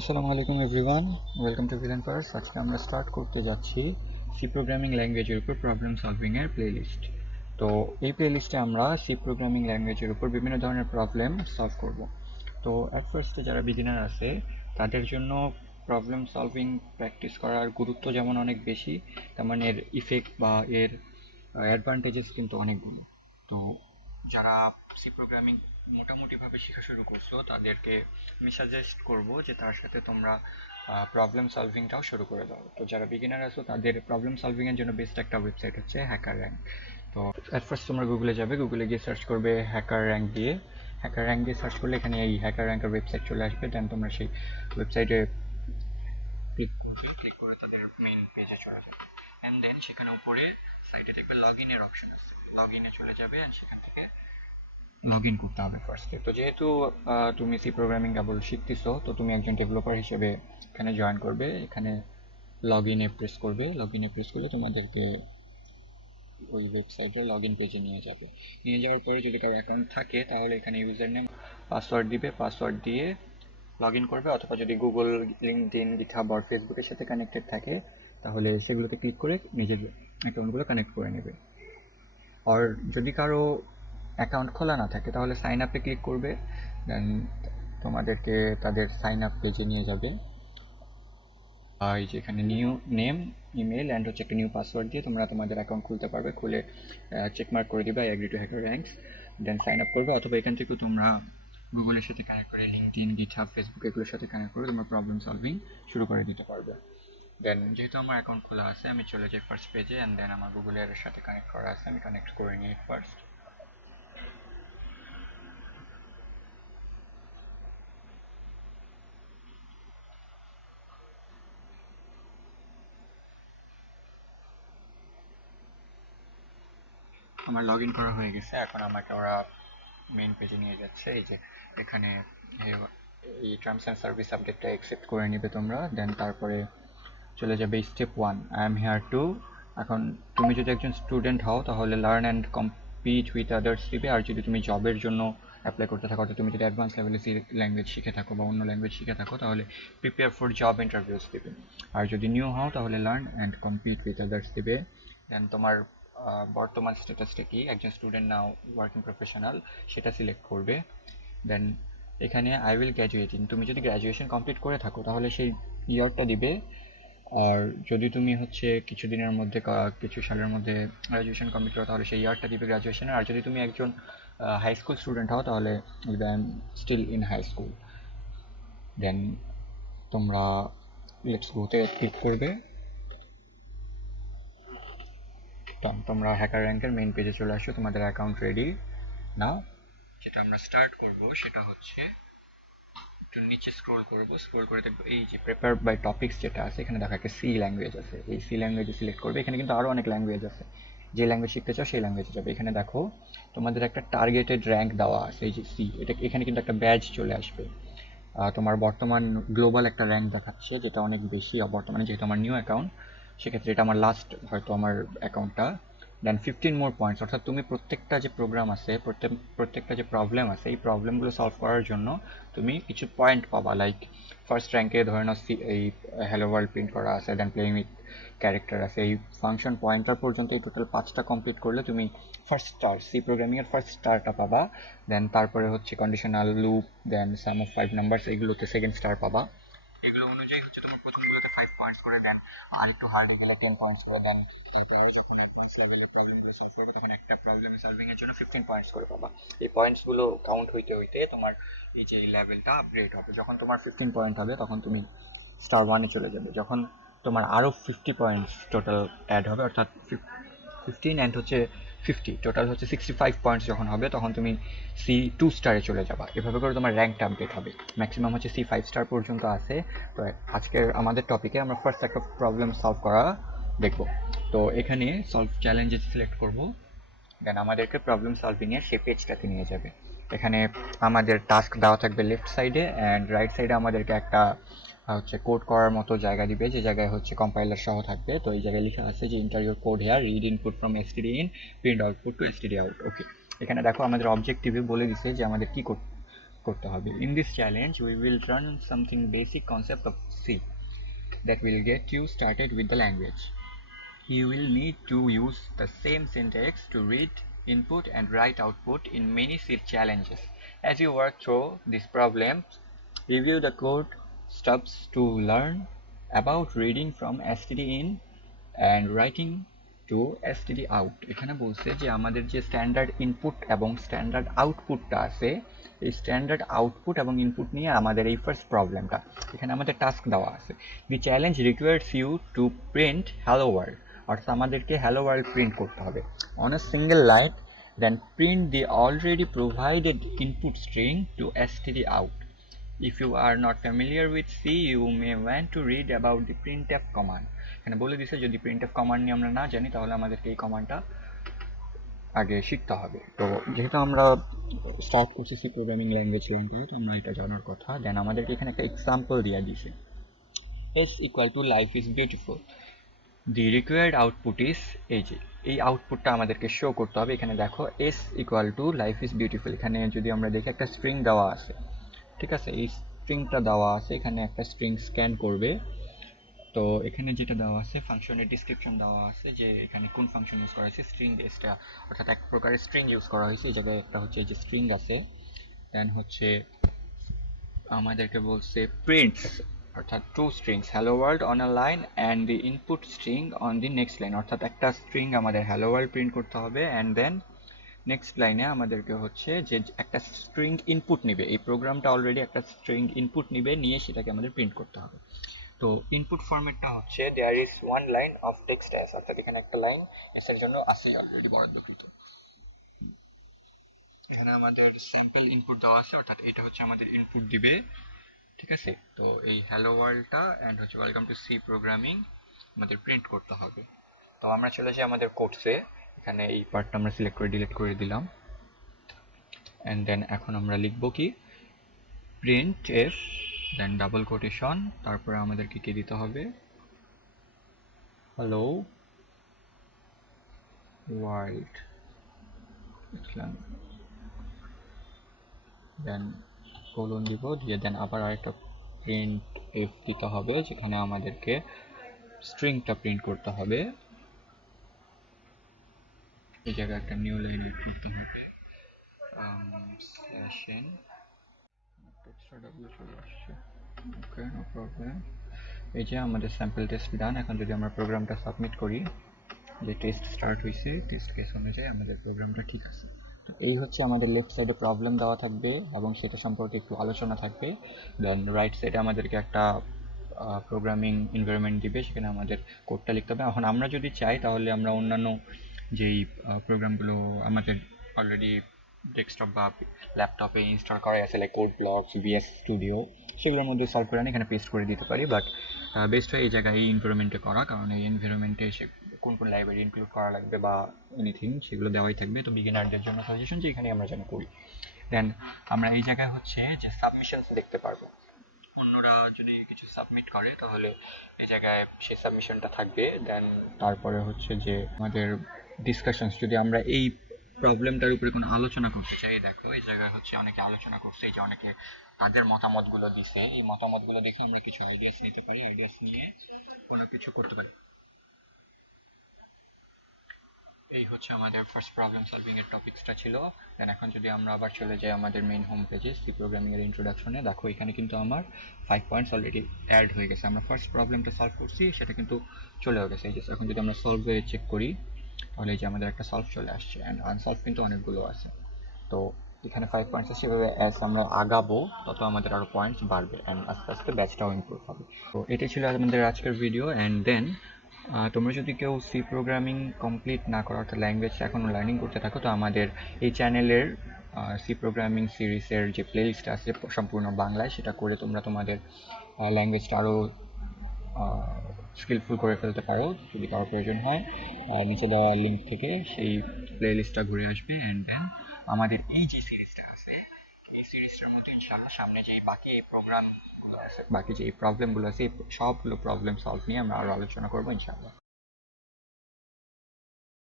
আসসালামু আলাইকুম everyone, welcome to villain first. আজকে আমরা স্টার্ট করতে যাচ্ছি সি প্রোগ্রামিং ল্যাঙ্গুয়েজের উপর প্রবলেম সলভিং এর প্লেলিস্ট। তো এই প্লেলিস্টে আমরা সি প্রোগ্রামিং ল্যাঙ্গুয়েজের উপর বিভিন্ন ধরনের প্রবলেম সলভ করব। তো অ্যাট ফার্স্টে যারা বিগিনার আছে তাদের জন্য প্রবলেম সলভিং প্র্যাকটিস করার গুরুত্ব যেমন অনেক বেশি, তেমন এর ইফেক্ট বা এর অ্যাডভান্টেজেস কিন্তু অনেকগুলো। তো যারা সি প্রোগ্রামিং মোটামুটিভাবে শেখা শুরু করছো তাদেরকে আমি সাজেস্ট করব যে তার সাথে তোমরা প্রবলেম সলভিংটাও শুরু করে দাও। তো যারা বিগিনার আছো তাদের প্রবলেম সলভিং এর জন্য বেস্ট একটা ওয়েবসাইট হচ্ছে হ্যাকার র্যাঙ্ক। তো অ্যাট ফার্স্ট তোমরা গুগলে যাবে, গুগলে গিয়ে সার্চ করবে হ্যাকার র্যাঙ্ক দিয়ে। হ্যাকার র্যাঙ্ক দিয়ে সার্চ করলে এখানে এই হ্যাকার র্যাঙ্কের ওয়েবসাইট চলে আসবে। দেন তোমরা সেই ওয়েবসাইটে ক্লিক করবে, ক্লিক করে তাদের মেইন পেজে চলে যাবে। অ্যান্ড দেন সেখানে উপরে সাইটে দেখবে লগ ইনের অপশন আছে, লগ ইনে চলে যাবে অ্যান্ড সেখান থেকে লগ ইন করতে হবে ফার্স্টে। তো যেহেতু তুমি সি প্রোগ্রামিং কেবল শিখতেছো, তো তুমি একজন ডেভেলপার হিসেবে এখানে জয়েন করবে। এখানে লগ ইনে প্রেস করবে, লগ ইনে প্রেস করলে তোমাদেরকে ওই ওয়েবসাইটের লগ ইন পেজে নিয়ে যাবে। নিয়ে যাওয়ার পরে যদি কারো অ্যাকাউন্ট থাকে তাহলে এখানে ইউজার নেম পাসওয়ার্ড দিবে, পাসওয়ার্ড দিয়ে লগ ইন করবে। অথবা যদি গুগল, লিঙ্কডইন, গিটহাব আর ফেসবুকের সাথে কানেক্টেড থাকে তাহলে সেগুলোতে ক্লিক করে নিজের অ্যাকাউন্টগুলো কানেক্ট করে নেবে। আর যদি কারো অ্যাকাউন্ট খোলা না থাকে তাহলে সাইন আপে ক্লিক করবে। দেন তোমাদেরকে তাদের সাইন আপ পেজে নিয়ে যাবে। আর এই যে এখানে নিউ নেম, ইমেল অ্যান্ড হচ্ছে একটা নিউ পাসওয়ার্ড দিয়ে তোমরা তোমাদের অ্যাকাউন্ট খুলতে পারবে। খুলে চেকমার্ক করে দিবে I agree to Hacker Ranks, then sign up করবে। অথবা এখান থেকেও তোমরা গুগলের সাথে কানেক্ট করে, লিঙ্কডইন, গিটহাব, ফেসবুক এগুলোর সাথে কানেক্ট করে তোমরা প্রবলেম সলভিং শুরু করে দিতে পারবে। দেন যেহেতু আমার অ্যাকাউন্ট খোলা আছে আমি চলে যাই ফার্স্ট পেজে। অ্যান্ড দেন আমার গুগলের সাথে কানেক্ট করা আছে, আমি কানেক্ট করে নিই ফার্স্ট। আমার লগ ইন করা হয়ে গেছে। এখন আমাকে ওরা মেইন পেজে নিয়ে যাচ্ছে। এই যে এখানে এই টার্মস অ্যান্ড সার্ভিস আপডেটটা অ্যাকসেপ্ট করে নিবে তোমরা। দেন তারপরে চলে যাবে step one, I am here two. এখন তুমি যদি একজন স্টুডেন্ট হও তাহলে learn and compete with others দিবে। আর যদি তুমি জবের জন্য অ্যাপ্লাই করতে থাকো, অর্থাৎ তুমি যদি অ্যাডভান্স লেভেলে সি ল্যাঙ্গুয়েজ শিখে থাকো বা অন্য ল্যাঙ্গুয়েজ শিখে থাকো তাহলে প্রিপেয়ার ফর জব ইন্টারভিউস দিবে। আর যদি নিউ হও তাহলে learn and compete with others দিবে। দেন তোমার বর্তমান স্ট্যাটাসটা কি, একজন স্টুডেন্ট নাও ওয়ার্কিং প্রফেশনাল, সেটা সিলেক্ট করবে। দেন এখানে আই উইল গ্র্যাজুয়েটিং, তুমি যদি গ্র্যাজুয়েশন কমপ্লিট করে থাকো তাহলে সেই ইয়ারটা দিবে। আর যদি তুমি হচ্ছে কিছুদিনের মধ্যে কিছু সালের মধ্যে গ্র্যাজুয়েশন কমপ্লিট করো তাহলে সেই ইয়ারটা দিবে গ্র্যাজুয়েশনের। আর যদি তুমি একজন হাই স্কুল স্টুডেন্ট হও তাহলে দিবে I am still in high school. Then তোমরা লেটস গোতে ক্লিক করবে। তোমরা হ্যাকার র্যাঙ্কের মেইন পেজে চলে আসো, তোমাদের অ্যাকাউন্ট রেডি নাও। যেটা আমরা স্টার্ট করব সেটা হচ্ছে একটু নিচে স্ক্রল করব, স্ক্রল করে দেখবো এই যে প্রেপার বাই টপিকস যেটা আছে এখানে দেখো একটা সি ল্যাঙ্গুয়েজ আছে। এই সি ল্যাঙ্গুয়েজে সিলেক্ট করবে। এখানে কিন্তু আরও অনেক ল্যাঙ্গুয়েজ আছে, যে ল্যাঙ্গুয়েজ শিখতে চাও সেই ল্যাঙ্গুয়েজে যাবে। এখানে দেখো তোমাদের একটা টার্গেটেড র্যাঙ্ক দেওয়া আছে, এই যে সি, এটা এখানে কিন্তু একটা ব্যাজ চলে আসবে। তোমার বর্তমান গ্লোবাল একটা র্যাঙ্ক দেখাচ্ছে যেটা অনেক বেশি বর্তমানে, যেহেতু আমার নিউ অ্যাকাউন্ট সেক্ষেত্রে এটা আমার লাস্ট হয়তো আমার অ্যাকাউন্টটা। দেন 15 মোর পয়েন্টস, অর্থাৎ তুমি প্রত্যেকটা যে প্রোগ্রাম আছে, প্রত্যেকটা যে প্রবলেম আছে এই প্রবলেমগুলো সলভ করার জন্য তুমি কিছু পয়েন্ট পাবা। লাইক ফার্স্ট র্যাঙ্কে ধরে নাও এই হ্যালো ওয়ার্ল্ড প্রিন্ট করা আছে, দেন প্লেইং উইথ ক্যারেক্টার আছে। এই ফাংশন পয়েন্টার পর্যন্ত এই টোটাল 5টা কমপ্লিট করলে তুমি ফার্স্ট স্টার, সি প্রোগ্রামিংয়ের ফার্স্ট স্টারটা পাবা। দেন তারপরে হচ্ছে conditional loop, then sum of 5 numbers, এইগুলোতে সেকেন্ড স্টার পাবা। এগুলো অনুযায়ী হচ্ছে তোমার প্রথমগুলোতে 5 পয়েন্টস করে দেন, আর একটু হার্ডে গেলে 10 পয়েন্টস করে দেন। তারপরে যখন অ্যাডভান্স লেভেলের প্রবলেমগুলো সলভ করবে তখন একটা প্রবলেম সলভিং এর জন্য 15 পয়েন্টস করে পাবা। এই পয়েন্টসগুলো কাউন্ট হইতে হইতে তোমার এই যে লেভেলটা আপগ্রেড হবে। যখন তোমার 15 পয়েন্ট হবে তখন তুমি স্টার ওয়ানে চলে যাবে। যখন তোমার আরও 50 পয়েন্টস টোটাল অ্যাড হবে, অর্থাৎ 15 অ্যান্ড হচ্ছে 50, টোটাল হচ্ছে 65 পয়েন্টস যখন হবে তখন তুমি C2 স্টারে চলে যাবা। এভাবে করে তোমার র্যাঙ্কটা আপডেট হবে। ম্যাক্সিমাম হচ্ছে C5 স্টার পর্যন্ত আছে। তো আজকের আমাদের টপিকে আমরা ফার্স্ট একটা প্রবলেম সলভ করা দেখব। তো এখানে সলভ চ্যালেঞ্জে সিলেক্ট করব। দেন আমাদেরকে প্রবলেম সলভিংয়ের সেই পেজটাতে নিয়ে যাবে। এখানে আমাদের টাস্ক দেওয়া থাকবে লেফট সাইডে, অ্যান্ড রাইট সাইডে আমাদেরকে একটা হচ্ছে কোড করার মতো জায়গা দিবে, যে জায়গায় হচ্ছে কম্পাইলার সহ থাকবে। তো এই জায়গায় লেখা আছে যে enter your code here, read input from STD in, print output to STD out. Okay, এখানে দেখো আমাদের অবজেক্টিভে বলে দিছে যে আমাদের কি করতে হবে। In this challenge we will learn something basic concept of C that will get you started with the language. You will need to use the same syntax to read input and write output in many C challenges. As you work through this problem, review the code stubs to learn about reading from std in and writing to std out. এখানে বলছে যে আমাদের যে standard input এবং standard আউটপুটটা আছে, এই standard output এবং ইনপুট নিয়ে আমাদের এই ফার্স্ট প্রবলেমটা, এখানে আমাদের টাস্ক দেওয়া আছে। The challenge requires you to print hello world, অর্থাৎ আমাদেরকে হ্যালো ওয়ার্ল্ড প্রিন্ট করতে হবে on a single line, then print the already provided input string to std out. If you are not familiar with C, you may want to read about the printf command. এখানে বলে দিছে যদি printf command নিয়ে আমরা না জানি তাহলে আমাদেরকে এই কমান্ডটা আগে শিখতে হবে। তো যেহেতু আমরা স্টার্ট করছি সি প্রোগ্রামিং ল্যাঙ্গুয়েজ লার্ন করে, তো আমরা এটা জানার কথা। দেন আমাদেরকে এখানে একটা এক্সাম্পল দিয়ে দিছে, s equal to life is beautiful. The required output is এই যে এই আউটপুটটা আমাদেরকে শো করতে হবে। এখানে দেখো s equal to life is beautiful, এখানে যদি আমরা দেখি একটা স্ট্রিং দেওয়া আছে, ঠিক আছে, এই স্ট্রিংটা দেওয়া আছে, এখানে একটা স্ট্রিং স্ক্যান করবে। তো এখানে যেটা দেওয়া আছে ফাংশনের ডিসক্রিপশন দেওয়া আছে যে এখানে কোন ফাংশন ইউজ করা হয়েছে, স্ট্রিং বেসটা, অর্থাৎ এক প্রকারের স্ট্রিং ইউজ করা হয়েছে। এই জায়গায় একটা হচ্ছে যে স্ট্রিং আছে, দেন হচ্ছে আমাদেরকে বলছে প্রিন্টস, অর্থাৎ two strings hello world on a line and the input string on the next line, অর্থাৎ একটা স্ট্রিং আমাদের হ্যালো ওয়ার্ল্ড প্রিন্ট করতে হবে অ্যান্ড দেন নেক্সট লাইনে আমাদেরকে হচ্ছে যে একটা স্ট্রিং ইনপুট নিবে, এই প্রোগ্রামটা অলরেডি একটা স্ট্রিং ইনপুট নিবে, নিয়ে সেটাকে আমাদের প্রিন্ট করতে হবে। তো ইনপুট ফরম্যাটটা হচ্ছে there is one line of text s, অর্থাৎ এখানে একটা লাইন এস এর জন্য আছে অলরেডি বরাদ্দকৃত। এখানে আমাদের স্যাম্পল ইনপুট দেওয়া আছে, অর্থাৎ এটা হচ্ছে আমাদের ইনপুট দিবে, ঠিক আছে। তো এই হ্যালো ওয়ার্ল্ডটা অ্যান্ড হচ্ছে ওয়েলকাম টু সি প্রোগ্রামিং আমাদের প্রিন্ট করতে হবে। তো আমরা চলে যাই আমাদের কোডসে, এখানে এই পার্টটা আমরা সিলেক্ট করে ডিলিট করে দিলাম অ্যান্ড দেন এখন আমরা লিখব কি প্রিন্ট এফ, দেন ডাবল কোটেশন, তারপরে আমাদেরকে কি দিতে হবে হ্যালো ওয়ার্ল্ড লিখলাম, দেন কোলন দিব, দিয়ে দেন আবার আরেকটা প্রিন্ট এফ দিতে হবে যেখানে আমাদেরকে স্ট্রিংটা প্রিন্ট করতে হবে। এই জায়গায় একটা নিউ লাইন এড করতে হবে, স্ল্যাশ এন, এক্সট্রা ডাব্লিউ চলে আসছে, ওকে নো প্রবলেম। এই যে আমাদের স্যাম্পল টেস্ট ডান। এখন যদি আমরা প্রোগ্রামটা সাবমিট করি, যে টেস্ট স্টার্ট হয়েছে, টেস্ট কেস অনুযায়ী আমাদের প্রোগ্রামটা ঠিক আছে। এই হচ্ছে আমাদের লেফট সাইডে প্রবলেম দেওয়া থাকবে এবং সেটা সম্পর্কে একটু আলোচনা থাকবে। দেন রাইট সাইডে আমাদেরকে একটা প্রোগ্রামিং এনভায়রনমেন্ট দিবে, সেখানে আমাদের কোডটা লিখতে হবে। এখন আমরা যদি চাই তাহলে আমরা অন্যান্য যেই প্রোগ্রামগুলো আমাদের অলরেডি ডেস্কটপ বা ল্যাপটপে ইনস্টল করা আছে, like code blocks, VS studio, সেগুলোর মধ্যে সলভ করে আনি এখানে পেস্ট করে দিতে পারি। বাট বেস্ট হয় এই জায়গায় এই এনভায়রনমেন্টে করা, কারণ এই এনভায়রনমেন্টে এসে কোন কোন লাইব্রেরি ইনক্লুড করা লাগবে বা এনিথিং সেগুলো দেওয়াই থাকবে। তো বিগিনারদের জন্য সাজেশন যে এখানে আমরা যেন করি। দেন আমরা এই জায়গায় হচ্ছে যে সাবমিশনস দেখতে পারবো, অন্যরা যদি কিছু সাবমিট করে তাহলে এই জায়গায় সেই সাবমিশনটা থাকবে। দেন তারপরে হচ্ছে যে আমাদের ডিসকাশনস, যদি আমরা এই প্রবলেমটার উপরে কোনো আলোচনা করতে চাই, দেখো এই জায়গায় হচ্ছে অনেকে আলোচনা করছে, এই যে অনেকে তাদের মতামতগুলো দিছে, এই মতামতগুলো দেখে আমরা কিছু আইডিয়াস নিতে পারি, আইডিয়াস নিয়ে কোনো কিছু করতে পারি। এই হচ্ছে আমাদের ফার্স্ট প্রবলেম সলভিং এর টপিকসটা ছিল। দেন এখন যদি আমরা আবার চলে যাই আমাদের মেইন হোম পেজে সি প্রোগ্রামিং এর ইন্ট্রোডাকশনে, দেখো এখানে কিন্তু আমার 5 পয়েন্টস অলরেডি অ্যাড হয়ে গেছে। আমরা ফার্স্ট প্রবলেমটা সলভ করছি, সেটা কিন্তু চলেও গেছে। এই যে এখন যদি আমরা সলভ হয়ে চেক করি তাহলে এই যে আমাদের একটা সলভ চলে আসছে অ্যান্ড আনসলভ কিন্তু অনেকগুলো আছে। তো এখানে 5 পয়েন্টস আছে, সেভাবে অ্যাজ আমরা আগাবো তত আমাদের আরও পয়েন্টস বাড়বে অ্যান্ড আস্তে আস্তে ব্যাচটাও ইমপ্রুভ হবে। তো এটাই ছিল আমাদের আজকের ভিডিও। অ্যান্ড দেন তোমরা যদি কেউ সি প্রোগ্রামিং কমপ্লিট না করো, অর্থাৎ ল্যাঙ্গুয়েজ এখনও লার্নিং করতে থাকো, তো আমাদের এই চ্যানেলের সি প্রোগ্রামিং সিরিজের যে প্লেলিস্ট আছে সম্পূর্ণ বাংলায়, সেটা করে তোমরা তোমাদের ল্যাঙ্গুয়েজটা আরও স্কিলফুল করে ফেলতে পারো। যদি কারো প্রয়োজন হয় নিচে দেওয়া লিঙ্ক থেকে সেই প্লেলিস্টটা ঘুরে আসবে। অ্যান্ড দেন আমাদের এই যে সিরিজটা আছে, এই সিরিজটার মধ্যে ইনশাআল্লাহ সামনে যে বাকি এই প্রোগ্রামগুলো আছে, বাকি যে এই প্রবলেমগুলো আছে, এই সবগুলো প্রবলেম সলভ নিয়ে আমরা আরও আলোচনা করবো ইনশাআল্লাহ।